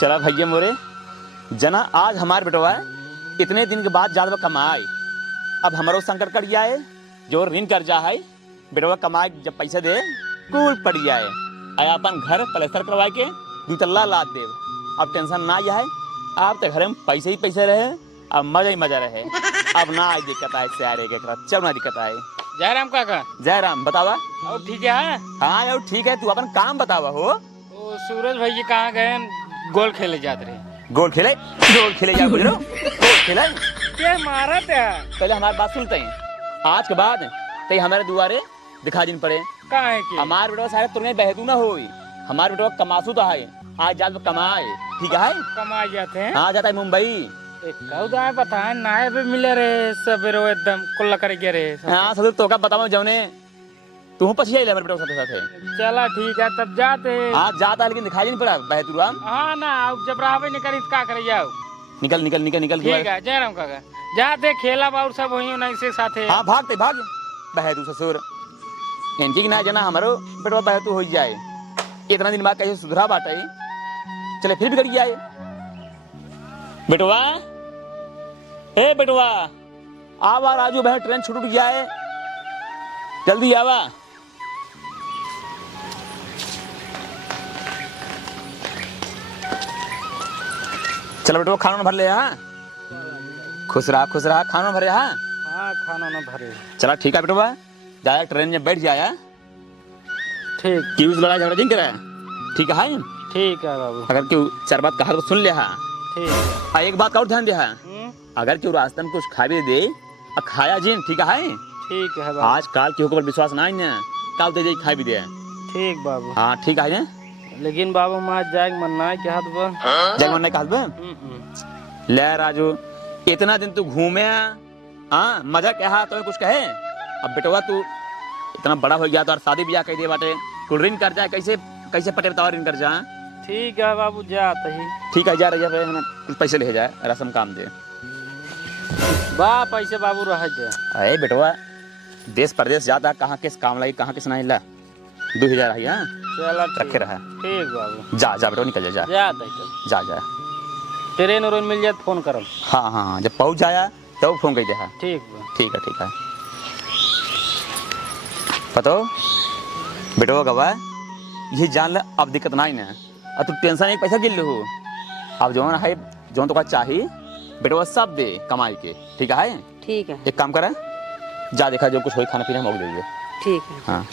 चला भैया मोरे जना आज हमारे बेटवा इतने दिन के बाद ज्यादा कमाए। अब हमारो संकट कट जाए जो ऋण कर्जा है बेटवा कमाए जब पैसा दे कुल पड़ जाए। आया अपन घर प्लास्टर करवा के 2 तल्ला लाद दे। अब टेंशन ना है। अब तो घर में पैसे ही पैसे रहे। अब मजा ही मजा रहे। अब ना आई दिक्कत आए सारे के चल ना दिक्कत आए। जयराम काका। जयराम बतावा। और ठीक है। हाँ यार ठीक है। तू अपन काम बतावा हो। सूरज भाई जी कहाँ गए? गोल खेले जाते रहे। गोल खेले जा गुजरो। गोल खेले क्या मारा था? पहले हमारी बात सुनते हैं। आज के बाद ते हमारे दुआरे दिखा दिन पड़े। कहाँ है कि? हमारे बेटा सारे तुरने बहतू ना हो। हमारे बेटा कमासू तो है। आज जात कमाए ठीक है। कमा जाते हैं। हाँ जाता है मुंबई। कौन पता है नाये पे मिले रहे सबेरो एकदम कुल्ला कर गए रहे। हाँ सदर तो का बताओ जौने तू पछिया ले हमारे बेटा साथे साथे। चला ठीक है तब जाते। हाँ जाता है लेकिन दिखाई नहीं पड़ा बहतू राम। हाँ ना अब जब रावे नहीं करी तो क्या करे जाओ। निकल निकल निकल निकल। ठीक है जयराम काका जाते खेला बाउर सब वही नहीं से साथे। हाँ भागते भाग बहतू ससुर इनकी ना जना हमारो बेटवा बहतू हो जाए। इतना दिन बाद कैसे सुधरा बाटे। चले फिर भी कर जाए बेटवा। ए बेटवा आवा राजू बहन ट्रेन छूट जाए जल्दी आवा। चलो बेटवा खाना भर ले। हाँ खुश रहा खाना भरे। हाँ हाँ खाना ना भरे। चला ठीक है बेटवा जाया ट्रेन में बैठ जाया। ठीक क्यों लड़ाई झगड़ा नहीं करे। ठीक है। ठीक है बाबू। अगर क्यों 4 बात कहा तो सुन ले। हाँ ठीक। एक बात का और ध्यान दे। हाँ अगर क्यों रास्ते में कुछ खा भी दे और खाया जिन ठीक है। ठीक है बाबू। आज काल के ऊपर विश्वास ना है काल दे खाई भी दे। ठीक बाबू। हाँ ठीक है। लेकिन बाबू माँ जाए मन ना क्या हाथ बा जग मन नहीं कहा ले राजू इतना दिन तू घूमे। हाँ मजा क्या तो कुछ कहे। अब बेटवा तू इतना बड़ा हो गया तो और शादी ब्याह कह दिए बाटे तू ऋण कर जाए कैसे कैसे पटे बताओ ऋण कर जा। ठीक है बाबू जाते ही। ठीक है जा रही है ना कुछ पैसे ले जाए रसम काम दे। बा पैसे बाबू रह जाए। अरे बेटवा देश प्रदेश जाता कहाँ किस काम लगी कहाँ किस नहीं ला 2000 है। हाँ चला रखे रहा। ठीक बाबू जा जा बेटा निकल जा जा जा। ट्रेन उरेन मिल जाए फोन करो। हाँ हाँ हाँ जब पहुँच जाया तब फोन कर दे। हाँ ठीक ठीक है पतो बेटवा गवा ये जान ले अब दिक्कत नहीं ना। अब तू टेंशन एक पैसा गिर हो। अब जो है जो तो चाहिए बेटवा सब दे कमाई के ठीक है। ठीक है एक काम करें जा देखा जो कुछ हो खाना पीना मोक दे। ठीक है। हाँ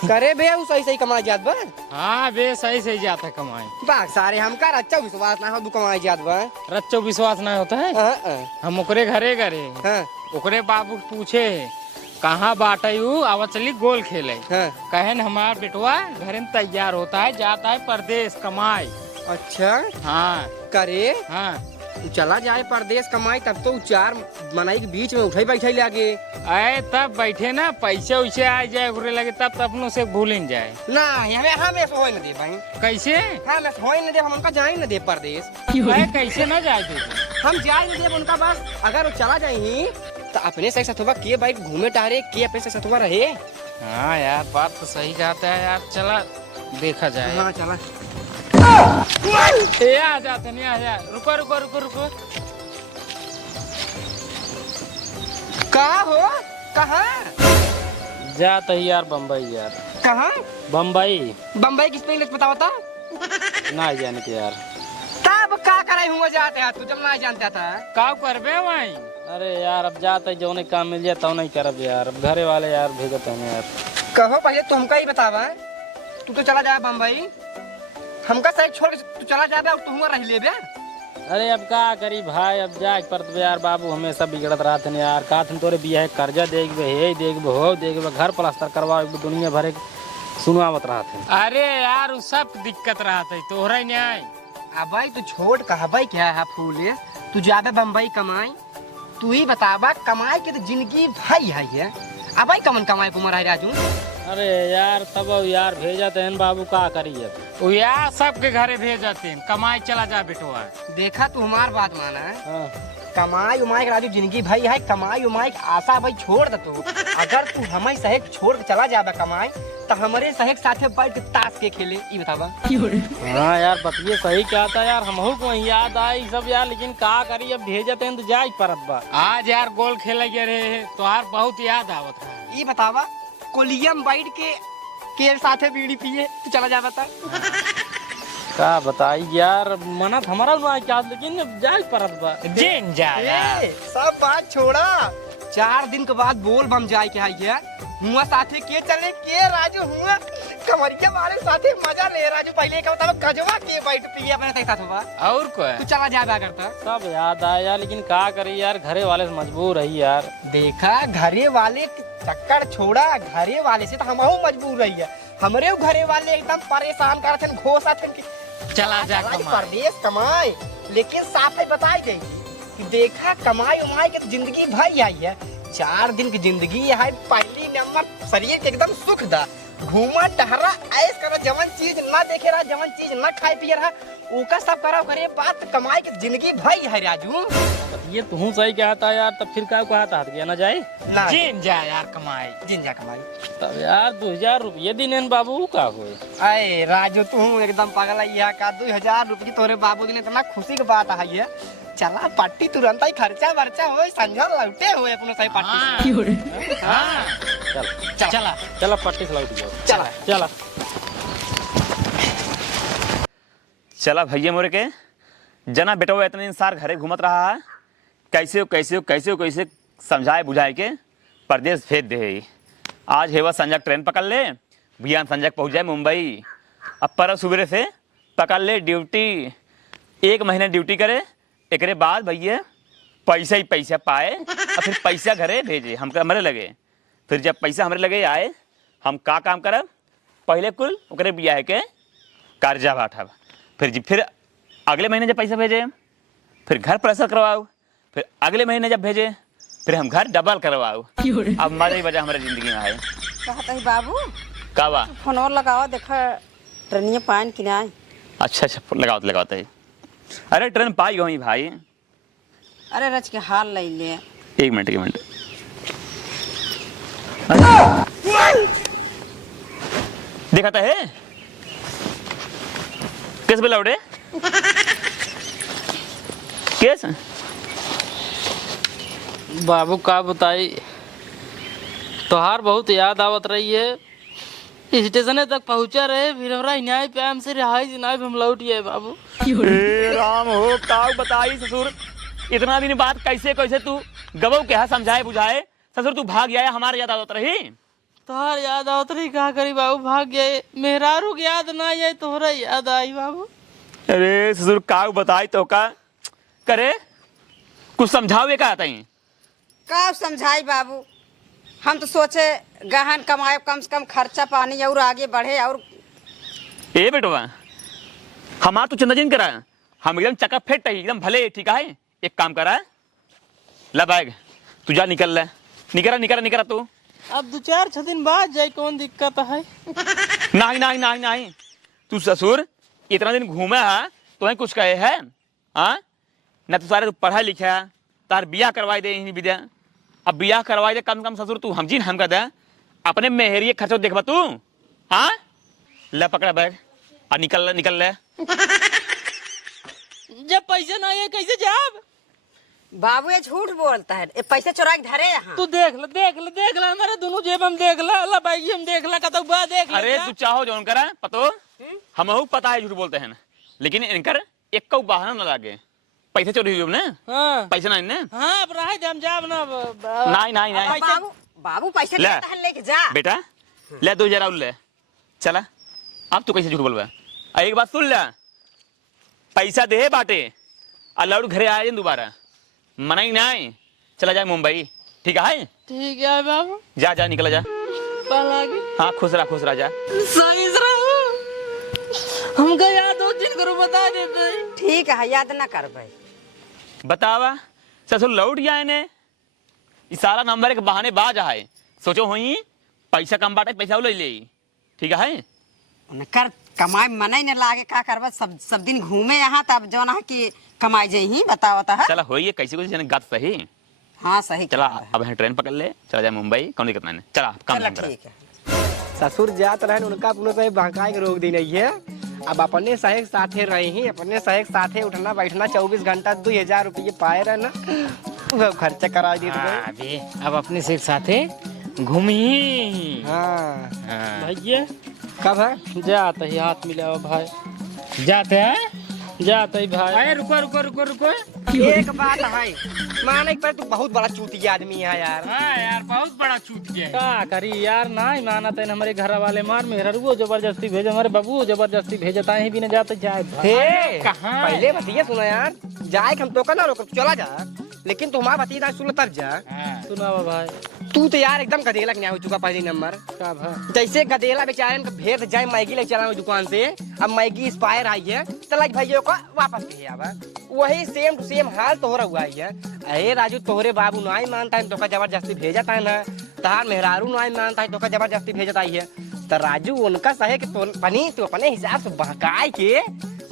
करे बे उ सही सही कमाई जात बा। हाँ बे सही सही जाता है कमाई। बाग सारे हमका अच्छा विश्वास ना हो दु कमाई जात बा। रच्चो विश्वास नहीं होता है। हम ओकरे घरे गए। हाँ ओकरे बाबू पूछे कहाँ बाटे आवा चली गोल खेले। हाँ कहन हमार बेटवा घर में तैयार होता है जाता है परदेश कमाई। अच्छा हाँ करे हाँ तू चला जाए परदेश कमाई तब तो 4 मनाई के बीच में उठाई बैठाई लागे। अरे तब बैठे ना पैसे वैसे आ जाए घुरे लगे तब तो अपनों से भूल जाए ना हमें होए न दे भाई। कैसे हमें होए न दे हम उनका जाए न दे परदेश। कैसे ना जाए हम जाए न दे उनका बस अगर वो चला जाए तो अपने से सतुबा के बाइक घूमे टारे के अपने से सतुबा रहे। हाँ यार बात तो सही कहता है यार चला देखा जाए। हाँ चला आ जाते नहीं आ जा। रुको रुको रुको रुको कहाँ हो कहाँ जाता ही यार बम्बई यार। कहाँ बम्बई बम्बई किस पे पता होता ना जाने के यार। तब का करे हुआ जाते हैं तू जब ना जानता था। का करबे वहीं। अरे यार अब जाते जो काम मिल जाए तो नहीं करब यार। अब घरे वाले यार भेजते हैं यार। कहो पहले तू हमका ही बतावा तू तो चला जाए बम्बई हमका सही छोड़ के तू चला जाबे और तू हुआ रह लेबे। अरे अब का करी भाई अब जाए पर यार बाबू हमेशा बिगड़त रहा था यार। का तुम तोरे बिया है कर्जा देख हे देख हो देख घर प्लास्टर करवा दुनिया भरे सुनवावत रहा था। अरे यार वो सब दिक्कत रहा था तोहरा नहीं। अब भाई तू छोड़ कहबाई क्या है फूले तू जाबे बम्बई कमाई तू ही बतावा कमाई के तो जिंदगी भाई है। अब भाई कमन कमाई को मरा राजू। अरे यार तब यार भेजते हैं बाबू का करिए वो यार सबके घरे भेजते हैं कमाई चला जा बेटवा। देखा तू हमार बात माना है। हाँ। कमाई उमाई के राजू जिंदगी भाई है कमाई उमाई के आशा भाई छोड़ दे तू अगर तू हमें सहेक छोड़ के चला जाबा कमाई तो हमारे सहेक साथे बैठ के ताश के खेले ई बतावा। हाँ यार बतिए सही क्या था यार, हमहू को याद आई सब यार, लेकिन का करी अब भेजते हैं तो जाई परत बा। आज यार गोल खेले गए रहे तोहार बहुत याद आवत है। ई बतावा कोलियम बैठ के साथे बीड़ी पिए तू चला जाबा ता का बताई यार, मना हमारा ना क्या, लेकिन अब जाई परत बा। जिन जा यार। सब बात छोड़ा, 4 दिन के बाद बोल बम जाए के है हुआ साथे के चले के राजू हुआ कमरिया मारे साथे मजा ले राजू। पहले का बताओ कजवा के बैठ पिए अपने साथ हुआ और कोई तू चला जाया करता। सब याद आया लेकिन का करी यार, घरे वाले से मजबूर रही यार। देखा घरे वाले चक्कर छोड़ा, घरे वाले से तो हम मजबूर रही है। हमारे घरे वाले एकदम परेशान करते हैं, घोषा चला जा परदेश कमाए, लेकिन साफ बताई दे कि देखा कमाई उमाई के तो जिंदगी भाई आई है। 4 दिन की जिंदगी है, पहली नंबर शरीर के एकदम सुख दा, घूमा टहरा ऐस करा, जवन चीज ना देखे रहा, जवन चीज ना खाए पिए रहा ओका सब करा करे, बात कमाई की जिंदगी भाई है राजू। ये तू सही क्या था यार, तब फिर का कहता गया ना जाए जिन जा यार कमाई, जिन जा कमाई। तब यार 2000 रुपये दिन बाबू का हुए। अरे राजू तू एकदम पागल है का, 2000 रुपये तोरे बाबू ने इतना खुशी की बात है। चला पार्टी तुरंत ही खर्चा वर्चा हो, संझा लौटे हुए अपने सही पार्टी। हाँ चल चला चला पट्टी से लौट जाओ। चला चला चला भैया मोरे के जना बेटा इतने दिन सार घरे घूमत रहा है, कैसे समझाए बुझाए के परदेश भेज दे। आज हेवा संजय ट्रेन पकड़ ले, भैया संजय पहुँच जाए मुंबई। अब पर सुबह से पकड़ ले ड्यूटी, 1 महीने ड्यूटी करे, एक बाद भैया पैसा ही पैसा पाए और फिर पैसा घरे भेजे हम हमारे लगे। फिर जब पैसा हमारे लगे आए, हम का काम करब, पहले कुल ओकरे बियाह के कर्जा बांटब, फिर अगले महीने जब पैसा भेजे फिर घर प्रेशर करवाओ, फिर अगले महीने जब भेजे फिर हम घर डबल करवाओ। अब मजे वजह हमारे जिंदगी में है। कहता है बाबू का बा? फोन और लगाओ, देखा ट्रेनिया पान कि नहीं। अच्छा लगाओ है। अरे ट्रेन पाई गई भाई। अरे रच के हाल ले ले। एक मिनट देखा है किस पे लौटे केस बाबू का बताई, तोहार बहुत याद आवत रही है। स्टेशन तक पहुंचा रहे, फिर हमरा न्याय पे हमसे रिहाई जिनाई हम लौट गए बाबू। राम हो का बताई ससुर, इतना दिन बाद कैसे तू गबो क्या समझाए बुझाए ससुर, तू भाग गया हमारे याद आवत रही। तोहार याद आवत रही, का करी बाबू, भाग गए। मेहरारू की याद ना आई, तोहरा याद आई बाबू। अरे ससुर का बताई तो का करे, कुछ समझावे का आता ही। का समझाई बाबू, हम तो सोचे गहन कमाए, कम से कम खर्चा पानी और आगे बढ़े। और ए बेटवा हमार तो चिंता जिन करा, हम एकदम चका फेट एकदम भले ठीक है। एक काम करा, ला बैग तू जा, निकला तू। अब 2-4 दिन बाद जाए, कौन दिक्कत है। नहीं तू ससुर इतना दिन घूमे है तो कुछ कहे है हाँ? न तो सारे तू पढ़ा लिखा, तार बियाह करवाई दे विद्या। अब बियाह करवाई दे कम ससुर, तू हम कर दे अपने मेहरी खर्चा देखबा तू। हाँ ले पकड़ा बैग और निकल ले। जब पैसे ना आए कैसे जाब बाबू ये झूठ बोलता है, ये पैसे चुरा के धरे यहाँ। तू देख ले हमारे दोनों जेब हम देख ला, अल्लाह भाई हम देख ला, कतौ बा देख ले। अरे तू चाहो जो करा पतो, हमहू पता है झूठ बोलते हैं, लेकिन इनकर एक को बहाना न लागे। पैसे चोरी हुए ना? हाँ पैसे नहीं ना? हाँ अब रहे हम जाब ना। नहीं बाबू पैसे ले। लेता है, लेके जा बेटा ले 2000 और ले चला। अब तू कैसे झूठ बोलबा? एक बात सुन ले, पैसा दे बाटे और लौट घरे आए दोबारा, मना ही नहीं। चला जाए मुंबई, ठीक है? ठीक है बाबू, जा निकला जा। हाँ खुश रहा जा। सही से रहो, हमका याद हो जिन करो बता दे भाई। ठीक है, याद ना कर भाई। बतावा ससुर लौट गया ने, सारा नंबर एक बहाने बाज है। सोचो होई पैसा कम बाटे, पैसा ले ले, ठीक है? कर कमाई मना न लागे, का करबा, सब दिन घूमे यहाँ, तब जो ना कि कमाई जाही बताओ ता है। चला होइए कैसे जन गत सही। हाँ सही चला कहा है। अब हम ट्रेन पकड़ ले, चला जाए मुंबई, कौन दिक्कत नहीं, चला काम चलो काम करा। ठीक है। ससुर जात रहन उनका अपने से बहकाए के रोक दी नहीं है। अब अपने सहे साथे रही ही, अपने सहे साथे उठना बैठना 24 घंटा 2000 रुपये पाए रहे ना, वो खर्चा करा दी तो हाँ, अभी अब अपने से एक साथे घूमी। हाँ भैया कब है? जाते ही हाथ मिलाओ भाई, जाते हैं। जाते ही भाई। अरे रुको रुको रुको रुको। एक बात है, माने पर तू बहुत बड़ा चूतिया आदमी है यार। हाँ यार बहुत बड़ा छूट गया। का करी यार, नहीं माना तेन हमारे घर वाले मार मेहरुओ जबरदस्ती भेजे, हमारे बबू जबरदस्ती भेजता है भी न जाते जाए भाई। हे कहाँ? पहले बतिया सुना यार, जाए हम तो ना रोक, चला जा, लेकिन तुम्हारा बतिया सुन तब जा। हाँ। सुनावा भाई। तू तो यार एकदम गधेला के न्याय हो चुका पहली नंबर। का भाई जैसे गधेला बेचारे का भेद जाए मैगी ले चला दुकान से, अब मैगी एक्सपायर आई है तो लाइक भाइयों को वापस भेज आवा, वही सेम टू सेम हाल तोहरा हुआ है। अरे राजू तोहरे बाबू नहीं मानता है तो का जबरदस्ती भेजता है ना, तहार मेहरारू नहीं मानता है तो का जबरदस्ती भेजता है। तो राजू उनका सहे कि तो पनी तो अपने हिसाब से बहकाए के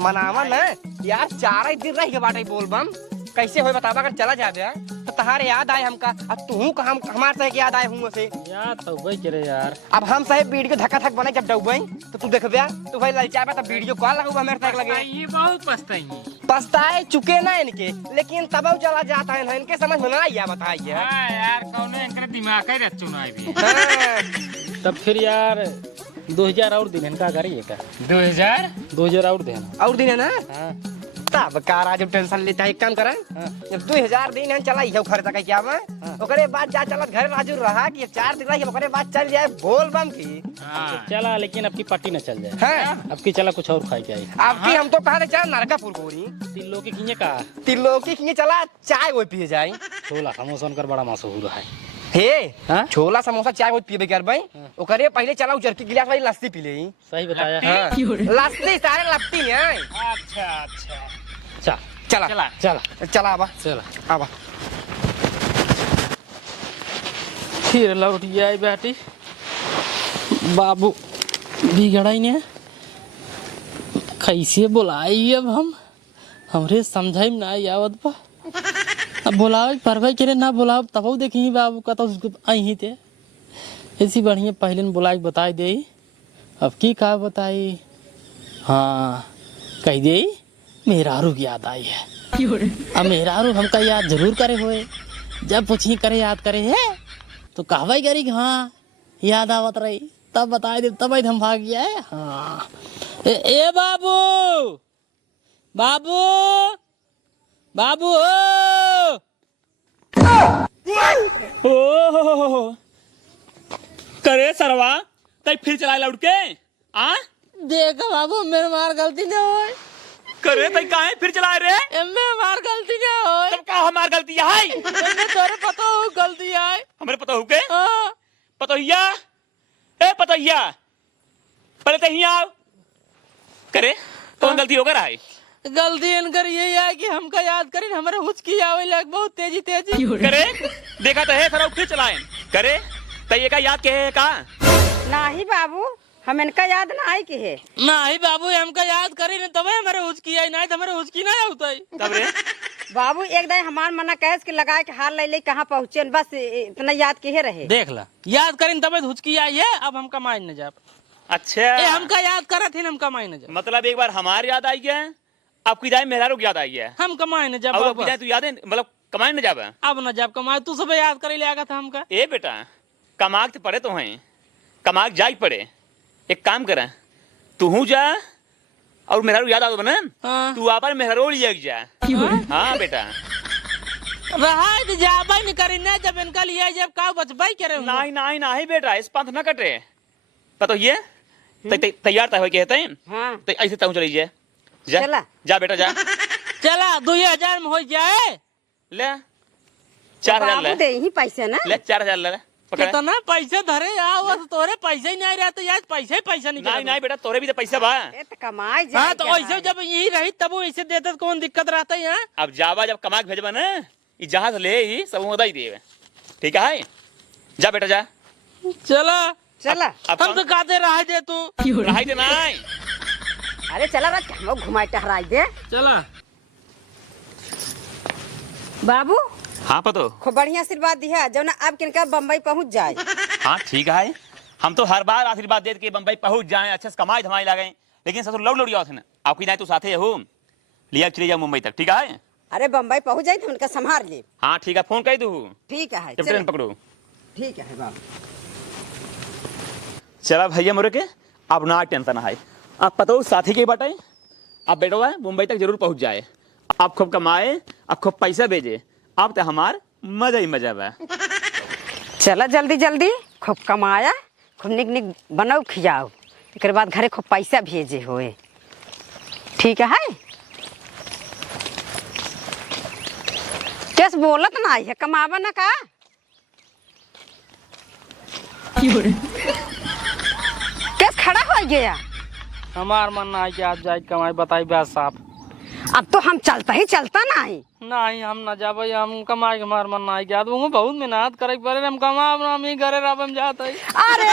मनावा ना यार, 4 दिन रह के बाटे बोल बम कैसे हो बतावा, अगर चला जाबे तो तहारे याद आए हमका, अब तू का हम हमारे सहे के याद आए हुए से। यार तो भाई करे यार, अब हम सहे वीडियो धक्का धक बने जब डूबे तो तू देखबे तो भाई ललचाबे तो वीडियो कॉल लगेगा मेरे तक लगे। ये बहुत पछताई। पछताए चुके ना इनके, लेकिन तब चला जाता है ना, इनके समझ में ना आया बताइए। हाँ यार कौनो इनका दिमाग ही रच चुना भी। हाँ, तब फिर यार 2000 और दिन का करिए का, 2000 2000 और देना। और दिन है ना हाँ तब का राजू टेंशन लेता है, एक काम करें जब 2000 दिन है चला यह खर्चा का क्या मैं ओकरे बाद जा चलत घर राजू रहा कि 4 दिन रही, ओकरे बाद चल जाए बोल बम की। हाँ। चला, लेकिन अब की पार्टी न चल जाए, हैं अब की चला कुछ और खाई जाए। अब की हम तो कहा थे चल नरकापुर गोरी 3 लोग के किए का तिलोकी की चला चाय वो पिए जाए। छोला समोसा उनकर बड़ा मशहूर है। हे हाँ? छोला समोसा चाय वो पिए कर भाई, ओकरे पहले चला उजर की गिलास वाली लस्सी पी ले। सही बताया। हाँ, लस्सी सारे लपटी है। अच्छा अच्छा। चल चला चला। चला चला आबा चला, आबा। फिर लौट आई बेटी, बाबू बिगड़ा ही नहीं, कैसे बुलाई अब हम, हमरे समझाई में ना आवत बा। अब बुलावे परवे करे ना बुलाव तब देखी बाबू का तो उसको आई ही थे, ऐसी बढ़िया पहले न बुलाई बताई दे, अब की का बताई। हाँ कह दे मेहरारू की याद आई है, अब मेहरारू हमका याद जरूर करे हुए, जब पूछी करे याद करे है तो कहवाई करी कि हाँ याद आवत रही, तब बताए दे, तब हम भाग गया है। हाँ ए बाबू बाबू बाबू ओ करे सरवा तई फिर चला लौट के आ देखा बाबू मेरे मार गलती न होए, करे तई काहे फिर चला रे, एमे मार गलती न होए, तब का हमार गलती है, एमे तोरे पता हो गलती है। हमरे पता होके हाँ पतोहिया ए पतोहिया पहले तही आओ करे कौन गलती होकर आई, गलती इनकर ये है कि हमका याद करी हमारे हुचकी आवे लग बहुत तेजी तेजी करे देखा तो है सरा फिर चलाए करे तई का याद के है का नाही बाबू, हम इनका याद ना आई के है। नहीं बाबू हमका याद करी न तबे हमारे हुचकी आई, नहीं तो हमारे हुचकी ना होता है। तब रे बाबू एक दिन हमार मना कैस के लगाए के हार ले ले कहाँ पहुँचे, बस इतना याद के रहे। देख ला याद करी तबे हुचकी आई है, अब हम कमाई न जा, अच्छा ए हमका याद करा थी हम कमाई न जा, मतलब एक बार हमार याद आई है, आपकी जाए मेहरारू की याद आई है, हम कमाई न जा और आपकी बाबा। जाए तू याद है मतलब कमाई न जाबे। अब न जाब कमाई, तू सब याद करे ले आगा था हमका। ए बेटा कमाक तो पड़े तो हैं, कमाक जाग पड़े, एक काम करें तू जा और मेहरारू याद आ तो बना हाँ। तू आप मेहरारू लिया जा। हाँ बेटा रहा तो जाबा नहीं करी ना, जब इनका लिया जब का बचबाई करे नहीं नहीं नहीं बेटा इस पंथ न कटे पता ये तैयार हो कहते हैं हाँ तो ऐसे तू चली जाए जा चला। जा बेटा जा चला 2000 में हो जाए, ले 4000 ले बाबू दे ही पैसे ना। ले 4000 ले पकड़ कितना पैसे धरे आओ, तोरे पैसे ही नहीं रहते यार, पैसे ही पैसा नहीं निकल। नहीं बेटा तोरे भी तो पैसा बा, ए तो कमाई जाए। हाँ तो ऐसे जब यही रही तब वो ऐसे देते तो कौन दिक्कत रहता है यहाँ। अब जावा जब कमाक भेजबा ना ये जहाज ले ही सब उदा ही देवे, ठीक है जा बेटा जा। चला चला अब हम तो कहते रह दे तू, रहाई दे नहीं अरे चला राज हम घुमाई टहराई दे। चला बाबू हाँ पतो। खूब बढ़िया आशीर्वाद दिया जो ना अब किनका बम्बई पहुंच जाए। हाँ ठीक है, हम तो हर बार आशीर्वाद देते कि बम्बई पहुंच जाए, अच्छे से कमाई धमाई लगे, लेकिन ससुर लौट लौट जाओ थे ना, आपकी नहीं तो साथे हो लिया चले जाओ मुंबई तक, ठीक है? अरे बम्बई पहुंच जाए तो उनका संभाल ले। हाँ ठीक है, फोन कर दू ठीक है जब ट्रेन पकड़ो। ठीक है बाबू। चला भैया मोरे के, अब ना टेंशन है, अब पतो साथी के बटे, अब बेटो है मुंबई तक जरूर पहुंच जाए, अब खूब कमाए, अब खूब पैसा भेजे, अब तो हमार मजा ही मजा बा। चला जल्दी जल्दी खूब कमाया, खूब निक निक बनाओ खियाओ, एक बाद घरे खूब पैसा भेजे होए, ठीक है? कैस बोलत ना है कमावा ना का? कैस खड़ा हो गया? हमार मन ना है कि आज जाए कमाई, बताई ब्याज साहब। अब तो हम चलता ही चलता ना है। नहीं हम ना जाबे, हम कमाई के हमार मन ना है कि आदमी बहुत मेहनत करे पड़े, हम कमा हम ही घरे रहब जात है। अरे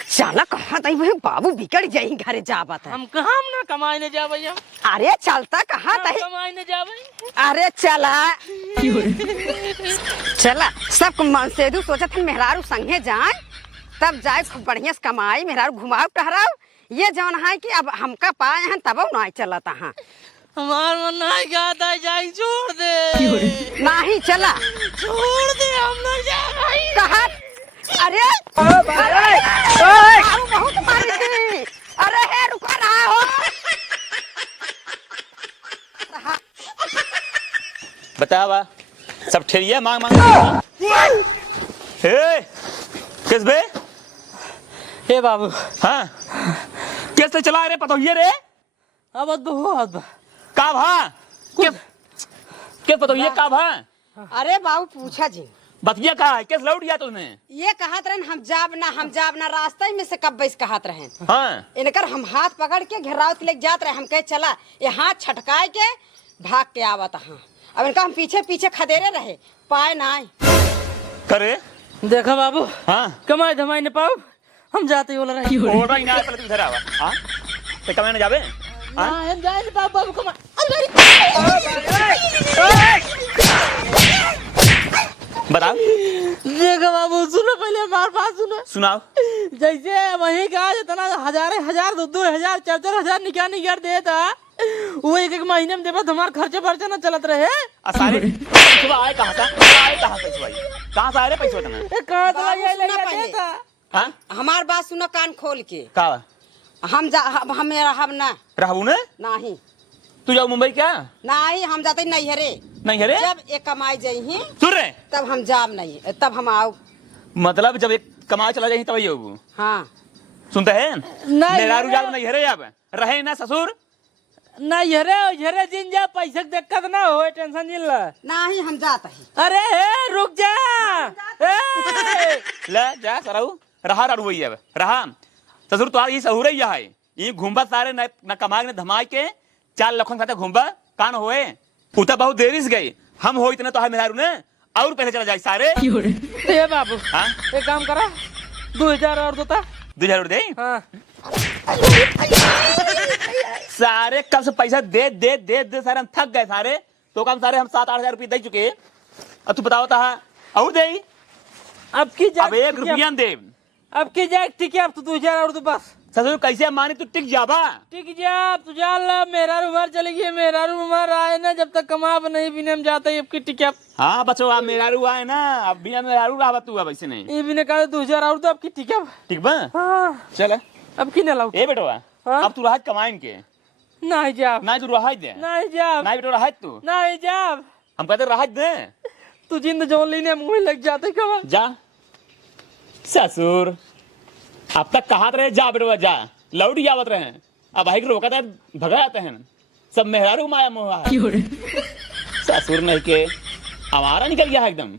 चला कहाँ तई भाई बाबू बिगड़ जाई घरे जाबत है। हम कहाँ ना कमाई ने जाबे हम। अरे चलता कहाँ तई? कमाई ने जाबे। अरे चला चला सब मन से दू सोचत हम मेहरारू संगे जाए, तब जाए खूब बढ़िया से कमाई, मेहरारू घुमाओ टहराओ, ये जौन है कि अब हमका पाए हैं तब ना चलता हाँ। हमार मन ना है कि आता जाए, छोड़ दे। नहीं चला छोड़ दे, हम ना जाए। कहा? अरे बहुत मारी थी। अरे हे रुका रहा हो। बता बा सब ठेरिया मांग मांग। हे किस बे? हे बाबू। हाँ कैसे चला रे पतो ये रे? अब बहुत का भा किस पतो ये का भा? अरे बाबू पूछा जी बतिया का है, किस लौट गया तुमने? ये कहत रहन हम जाब ना रास्ता में से कब बैस कहत रहन। हाँ इनकर हम हाथ पकड़ के घेराव के लेके जात रहे, हम कहे चला, ये हाथ छटकाए के भाग के आवत हाँ। अब इनका हम पीछे पीछे खदेरे रहे, पाए ना करे। देखा बाबू। हाँ कमाई धमाई ने पाओ, हम जाते बोल रहे हैं। ओड़ा ही ना पहले तू इधर आवा। हाँ तो कमाने जाबे? हाँ हम जाए नहीं पाओ बाबू कमाई। बताओ। देखो बाबू सुनो, पहले हमारे पास सुनो। सुनाओ। जैसे वही का जितना हजार 2,000 4,000 निकाल देता, वो एक महीने में देवा, हमारे खर्चे वर्चे ना चलत रहे। सारे सुबह आए कहाँ से? आए कहाँ से भाई? कहाँ से आए रे पैसे इतना? कहाँ बाबू चला सुना पहले। देता? हाँ हमार बात सुनो कान खोल के। का हम रहब ना रहू ने? नहीं तू जाओ मुंबई क्या? नहीं, हम जाते नैहरे। नहीं है रे? जब एक कमाई जाई सुन रे, तब हम जाब नहीं, तब हम आओ। मतलब जब एक कमाई चला जाए तब ही होगू। हाँ सुनते हैं? नहीं मेहरारू जाओ नहीं है अब रहे ना ससुर। नहीं हरे जिन जा, पैसे दिक्कत ना हो, टेंशन जिन ला। नहीं हम जाते ही। अरे हे रुक जा। ले जा सराऊ रहा राड़ू हुई अब रहा ससुर तो ये सहूर ही है, ये घूमबा सारे न कमा ने धमाई के 4 लखन खाते घूमबा कान होए, उतना बहुत देरी से गई, हम हो इतने तो है मेहरारू ने और पैसे चला जाए सारे। ये बाबू हाँ एक काम करा, 2,000 और देता। 2,000 दे। हाँ सारे कब से पैसा दे दे दे दे सारे हम थक गए सारे, तो कम सारे हम 7-8 हजार रुपये दे चुके, अब तू बताओ था और दे? अब की जा, अब 1 रुपया दे। अब की जा ठीक है, अब तो 2,000 और तो बस। ससुर कैसे मानी तू टिक जाबा? ठीक जा, तू जा ला, मेरा रुमार चले गई, मेरा रुमार आए ना, जब तक कमा नहीं बिने हम जाते अब की टिक। हाँ बच्चो आप मेहरारू आए ना, अब बिना मेहरारू रहा तू अब ऐसे नहीं। ये भी ने कहा 2,000 और तो अब की टिक। ठीक बा हाँ चल अब की ना लाओ। ए बेटवा हाँ? अब तू राहत कमाइन के नहीं जा, नहीं, तू राहत दे नहीं जा, नहीं बेटो राहत तू, नहीं जा, हम कहते राहत दे। तू जिंद जोन लेने मुँह लग जाते कमा। जा ससुर अब तक कहा रहे, जा बेटवा जा, लौट ही आवत रहे, अब भाई रोका था भगा जाते हैं सब मेहरारू माया मोहा है। ससुर नहीं के हमारा निकल गया है एकदम।